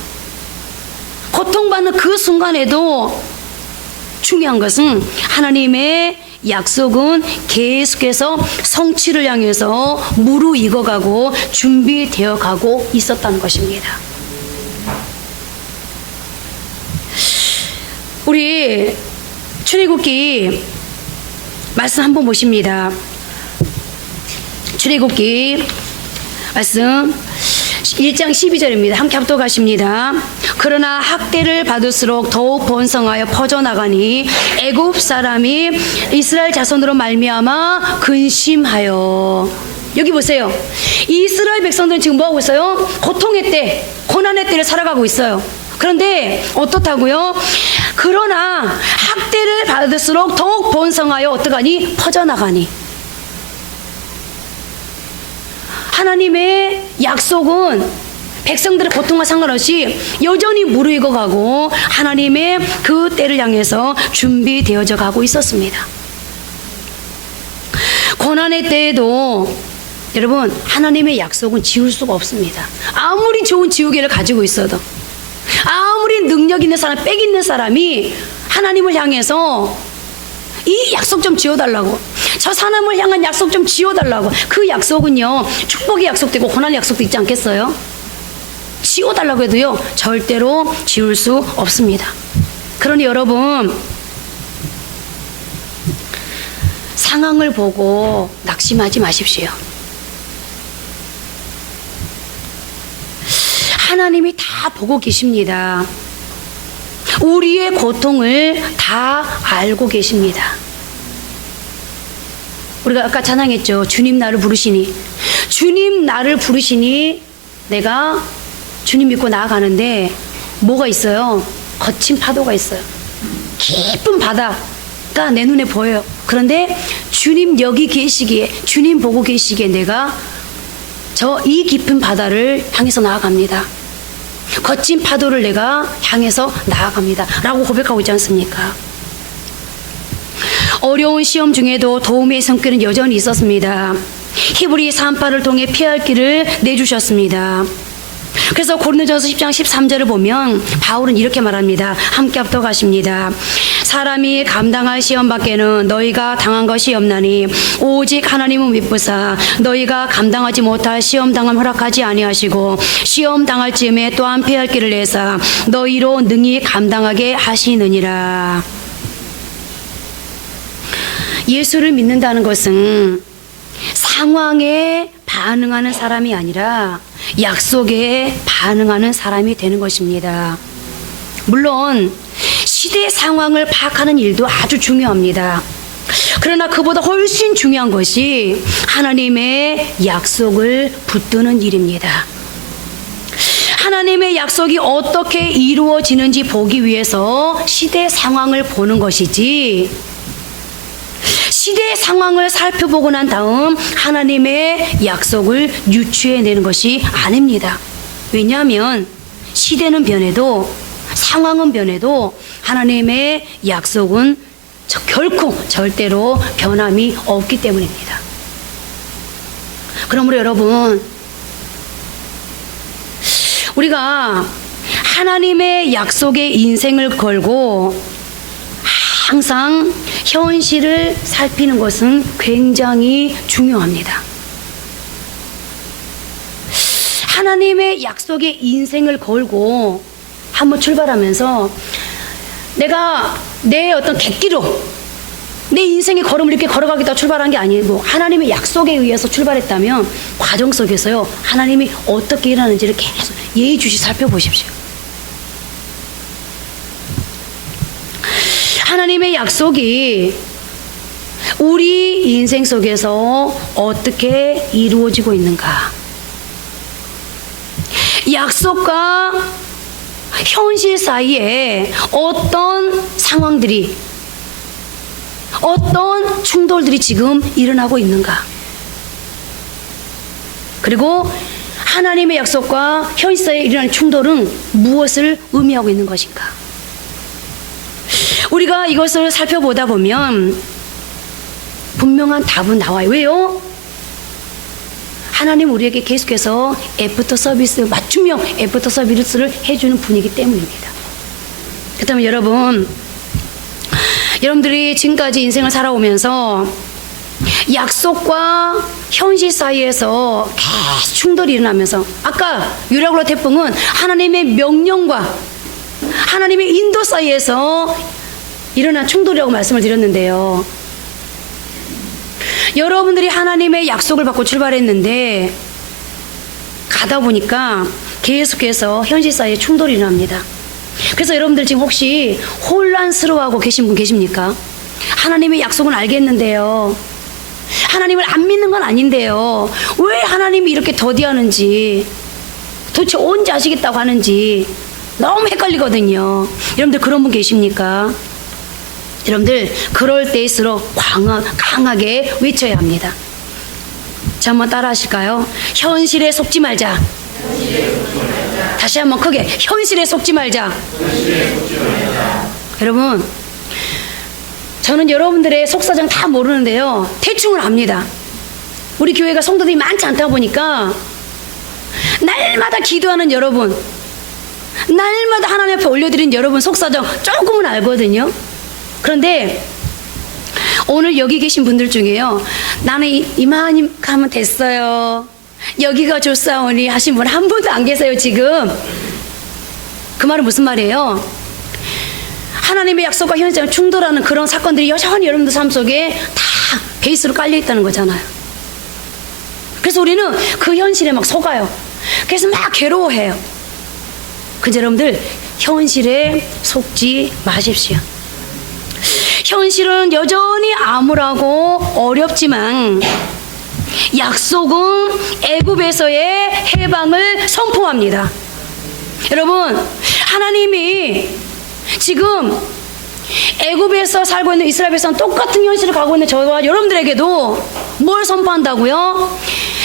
고통받는 그 순간에도 중요한 것은 하나님의 약속은 계속해서 성취를 향해서 무르익어가고 준비되어 가고 있었다는 것입니다. 우리 출애굽기 말씀 한번 보십니다. 출애굽기 말씀 1장 12절입니다. 함께 합독하십니다. 그러나 학대를 받을수록 더욱 번성하여 퍼져나가니 애굽 사람이 이스라엘 자손으로 말미암아 근심하여. 여기 보세요. 이스라엘 백성들은 지금 뭐하고 있어요? 고통의 때, 고난의 때를 살아가고 있어요. 그런데 어떻다고요? 그러나 학대를 받을수록 더욱 번성하여 어떡하니? 퍼져나가니. 하나님의 약속은 백성들의 고통과 상관없이 여전히 무르익어 가고 하나님의 그 때를 향해서 준비되어져 가고 있었습니다. 고난의 때에도 여러분, 하나님의 약속은 지울 수가 없습니다. 아무리 좋은 지우개를 가지고 있어도, 아무리 능력 있는 사람, 빽 있는 사람이 하나님을 향해서 이 약속 좀 지워달라고, 저 사람을 향한 약속 좀 지워달라고, 그 약속은요 축복의 약속도 있고 고난의 약속도 있지 않겠어요? 지워달라고 해도요 절대로 지울 수 없습니다. 그러니 여러분, 상황을 보고 낙심하지 마십시오. 하나님이 다 보고 계십니다. 우리의 고통을 다 알고 계십니다. 우리가 아까 찬양했죠. 주님 나를 부르시니, 주님 나를 부르시니 내가 주님 믿고 나아가는데 뭐가 있어요? 거친 파도가 있어요. 깊은 바다가 내 눈에 보여요. 그런데 주님 여기 계시기에, 주님 보고 계시기에 내가 저 이 깊은 바다를 향해서 나아갑니다. 거친 파도를 내가 향해서 나아갑니다 라고 고백하고 있지 않습니까? 어려운 시험 중에도 도움의 손길은 여전히 있었습니다. 히브리 3파를 통해 피할 길을 내주셨습니다. 그래서 고린도전서 10장 13절을 보면 바울은 이렇게 말합니다. 함께 합독하십니다. 사람이 감당할 시험 밖에는 너희가 당한 것이 없나니 오직 하나님은 미쁘사 너희가 감당하지 못할 시험 당함 허락하지 아니하시고 시험 당할 즈음에 또한 피할 길을 내사 너희로 능히 감당하게 하시느니라. 예수를 믿는다는 것은 상황에 반응하는 사람이 아니라 약속에 반응하는 사람이 되는 것입니다. 물론 시대 상황을 파악하는 일도 아주 중요합니다. 그러나 그보다 훨씬 중요한 것이 하나님의 약속을 붙드는 일입니다. 하나님의 약속이 어떻게 이루어지는지 보기 위해서 시대 상황을 보는 것이지, 시대의 상황을 살펴보고 난 다음 하나님의 약속을 유추해내는 것이 아닙니다. 왜냐하면 시대는 변해도 상황은 변해도 하나님의 약속은 결코 절대로 변함이 없기 때문입니다. 그러므로 여러분, 우리가 하나님의 약속에 인생을 걸고 항상 현실을 살피는 것은 굉장히 중요합니다. 하나님의 약속에 인생을 걸고 한번 출발하면서 내가 내 어떤 객기로 내 인생의 걸음을 이렇게 걸어가겠다 출발한 게 아니고 하나님의 약속에 의해서 출발했다면 과정 속에서요 하나님이 어떻게 일하는지를 계속 예의주시 살펴보십시오. 하나님의 약속이 우리 인생 속에서 어떻게 이루어지고 있는가? 약속과 현실 사이에 어떤 상황들이, 어떤 충돌들이 지금 일어나고 있는가? 그리고 하나님의 약속과 현실 사이에 일어나는 충돌은 무엇을 의미하고 있는 것인가? 우리가 이것을 살펴보다 보면 분명한 답은 나와요. 왜요? 하나님 우리에게 계속해서 애프터 서비스, 맞춤형 애프터 서비스를 해주는 분이기 때문입니다. 그렇다면 여러분들이 지금까지 인생을 살아오면서 약속과 현실 사이에서 계속 충돌이 일어나면서, 아까 유라굴라 태풍은 하나님의 명령과 하나님의 인도 사이에서 일어난 충돌이라고 말씀을 드렸는데요. 여러분들이 하나님의 약속을 받고 출발했는데 가다 보니까 계속해서 현실 사이에 충돌이 일어납니다. 그래서 여러분들 지금 혹시 혼란스러워하고 계신 분 계십니까? 하나님의 약속은 알겠는데요, 하나님을 안 믿는 건 아닌데요, 왜 하나님이 이렇게 더디하는지, 도대체 언제 아시겠다고 하는지 너무 헷갈리거든요. 여러분들 그런 분 계십니까? 여러분들 그럴 때일수록 강하게 외쳐야 합니다. 자, 한번 따라 하실까요? 현실에 속지 말자. 다시 한번 크게, 현실에 속지 말자. 여러분, 저는 여러분들의 속사정 다 모르는데요, 대충은 압니다. 우리 교회가 성도들이 많지 않다 보니까 날마다 기도하는 여러분, 날마다 하나님 앞에 올려드린 여러분 속사정 조금은 알거든요. 그런데 오늘 여기 계신 분들 중에요, 나는 이만큼 가면 됐어요, 여기가 좋사오니 하신 분 한 분도 안 계세요 지금. 그 말은 무슨 말이에요? 하나님의 약속과 현실과 충돌하는 그런 사건들이 여전히 여러분들 삶 속에 다 베이스로 깔려 있다는 거잖아요. 그래서 우리는 그 현실에 막 속아요. 그래서 막 괴로워해요. 근데 여러분들, 현실에 속지 마십시오. 현실은 여전히 암울하고 어렵지만 약속은 애굽에서의 해방을 선포합니다. 여러분, 하나님이 지금 애굽에서 살고 있는 이스라엘 백성 똑같은 현실을 가고 있는 저와 여러분들에게도 뭘 선포한다고요?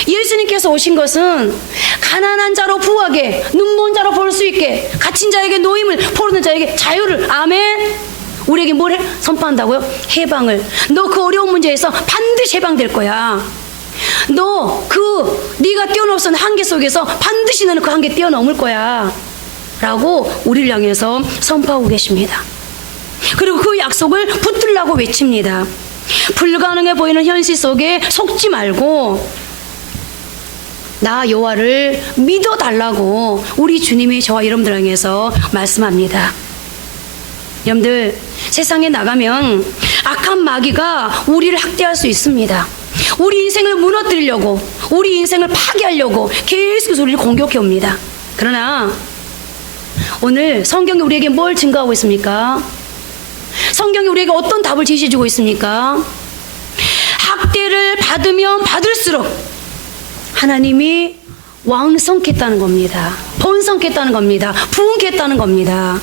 예수님께서 오신 것은 가난한 자로 부하게, 눈먼 자로 볼 수 있게, 갇힌 자에게 노임을, 포르는 자에게 자유를, 아멘. 우리에게 뭘 선포한다고요? 해방을. 너 그 어려운 문제에서 반드시 해방될 거야. 너 네가 뛰어넘었던 한계 속에서 반드시 너는 그 한계 뛰어넘을 거야 라고 우리를 향해서 선포하고 계십니다. 그리고 그 약속을 붙들라고 외칩니다. 불가능해 보이는 현실 속에 속지 말고 나 여호와를 믿어달라고 우리 주님이 저와 여러분들 향해서 말씀합니다. 여러분들, 세상에 나가면 악한 마귀가 우리를 학대할 수 있습니다. 우리 인생을 무너뜨리려고, 우리 인생을 파괴하려고 계속 우리를 공격해 옵니다. 그러나 오늘 성경이 우리에게 뭘 증거하고 있습니까? 성경이 우리에게 어떤 답을 제시해주고 있습니까? 학대를 받으면 받을수록 하나님이 왕성했다는 겁니다. 번성했다는 겁니다. 부흥했다는 겁니다.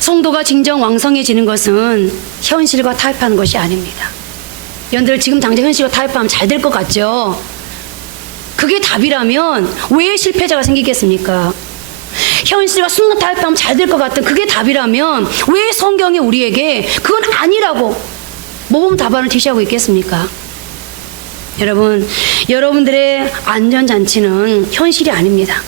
성도가 진정 왕성해지는 것은 현실과 타협하는 것이 아닙니다. 여러분들, 지금 당장 현실과 타협하면 잘 될 것 같죠? 그게 답이라면 왜 실패자가 생기겠습니까? 현실과 순간 타협하면 잘 될 것 같은 그게 답이라면 왜 성경이 우리에게 그건 아니라고 모범 답안을 제시하고 있겠습니까? 여러분, 여러분들의 안전장치는 현실이 아닙니다.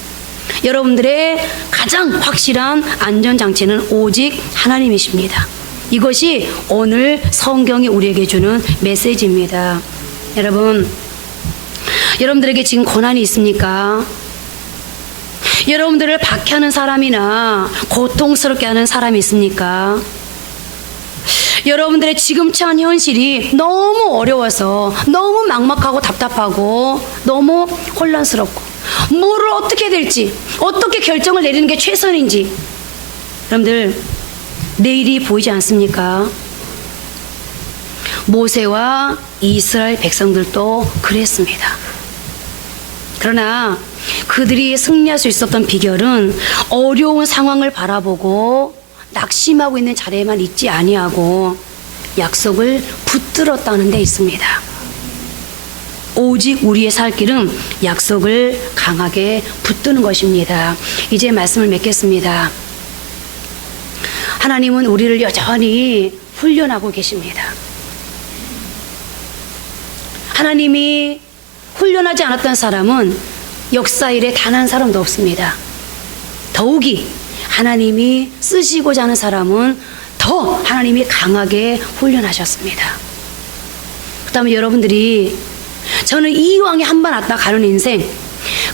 여러분들의 가장 확실한 안전장치는 오직 하나님이십니다. 이것이 오늘 성경이 우리에게 주는 메시지입니다. 여러분, 여러분들에게 지금 고난이 있습니까? 여러분들을 박해하는 사람이나 고통스럽게 하는 사람이 있습니까? 여러분들의 지금 처한 현실이 너무 어려워서 너무 막막하고 답답하고 너무 혼란스럽고 뭐를 어떻게 될지, 어떻게 결정을 내리는 게 최선인지, 여러분들 내일이 보이지 않습니까? 모세와 이스라엘 백성들도 그랬습니다. 그러나 그들이 승리할 수 있었던 비결은 어려운 상황을 바라보고 낙심하고 있는 자리에만 있지 아니하고 약속을 붙들었다는 데 있습니다. 오직 우리의 살 길은 약속을 강하게 붙드는 것입니다. 이제 말씀을 맺겠습니다. 하나님은 우리를 여전히 훈련하고 계십니다. 하나님이 훈련하지 않았던 사람은 역사 이래 단 한 사람도 없습니다. 더욱이 하나님이 쓰시고자 하는 사람은 더 하나님이 강하게 훈련하셨습니다. 그 다음에 여러분들이, 저는 이왕에 한 번 왔다 가는 인생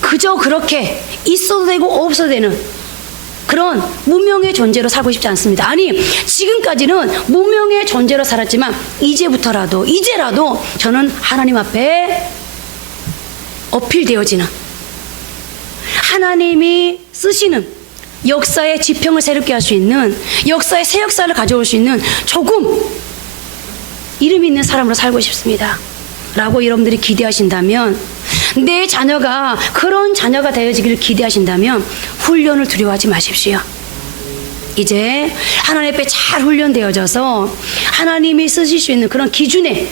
그저 그렇게 있어도 되고 없어도 되는 그런 무명의 존재로 살고 싶지 않습니다. 아니, 지금까지는 무명의 존재로 살았지만 이제라도 저는 하나님 앞에 어필되어지는, 하나님이 쓰시는 역사의 지평을 새롭게 할 수 있는, 역사의 새 역사를 가져올 수 있는 조금 이름 있는 사람으로 살고 싶습니다 라고 여러분들이 기대하신다면, 내 자녀가 그런 자녀가 되어지기를 기대하신다면 훈련을 두려워하지 마십시오. 이제 하나님 앞에 잘 훈련되어져서 하나님이 쓰실 수 있는 그런 기준에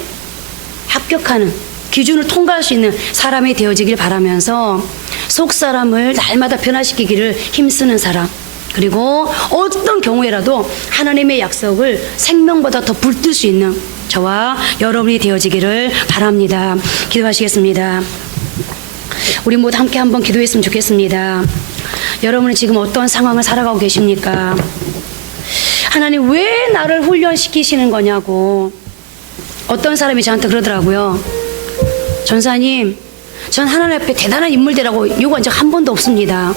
합격하는 기준을 통과할 수 있는 사람이 되어지길 바라면서 속 사람을 날마다 변화시키기를 힘쓰는 사람, 그리고 어떤 경우에라도 하나님의 약속을 생명보다 더 붙들 수 있는 저와 여러분이 되어지기를 바랍니다. 기도하시겠습니다. 우리 모두 함께 한번 기도했으면 좋겠습니다. 여러분은 지금 어떤 상황을 살아가고 계십니까? 하나님 왜 나를 훈련시키시는 거냐고 어떤 사람이 저한테 그러더라고요. 전사님, 전 하나님 앞에 대단한 인물 되라고 요구한 적 한 번도 없습니다.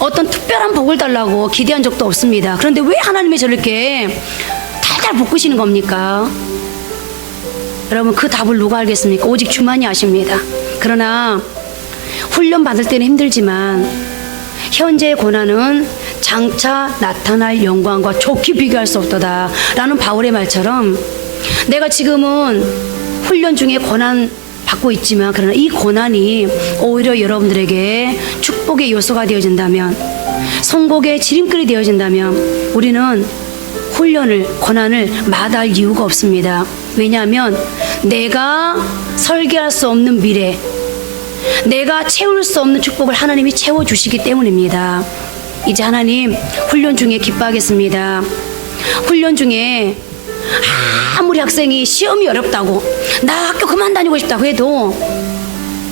어떤 특별한 복을 달라고 기대한 적도 없습니다. 그런데 왜 하나님이 저를 이렇게 달달 볶으시는 겁니까? 여러분, 그 답을 누가 알겠습니까? 오직 주만이 아십니다. 그러나 훈련 받을 때는 힘들지만 현재의 고난은 장차 나타날 영광과 좋게 비교할 수 없도다 라는 바울의 말처럼 내가 지금은 훈련 중에 고난 받고 있지만 그러나 이 고난이 오히려 여러분들에게 축복의 요소가 되어진다면, 성공의 지름길이 되어진다면 우리는 훈련을, 고난을 마다할 이유가 없습니다. 왜냐하면 내가 설계할 수 없는 미래, 내가 채울 수 없는 축복을 하나님이 채워주시기 때문입니다. 이제 하나님 훈련 중에 기뻐하겠습니다. 훈련 중에 아무리 학생이 시험이 어렵다고, 나 학교 그만 다니고 싶다고 해도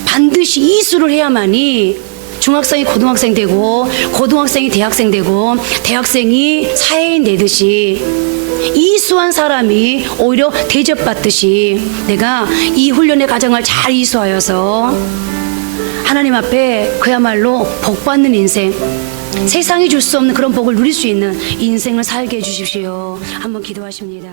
반드시 이수를 해야만이 중학생이 고등학생 되고, 고등학생이 대학생 되고, 대학생이 사회인 되듯이 이수한 사람이 오히려 대접받듯이 내가 이 훈련의 과정을 잘 이수하여서 하나님 앞에 그야말로 복받는 인생, 세상이 줄 수 없는 그런 복을 누릴 수 있는 인생을 살게 해주십시오. 한번 기도하십니다.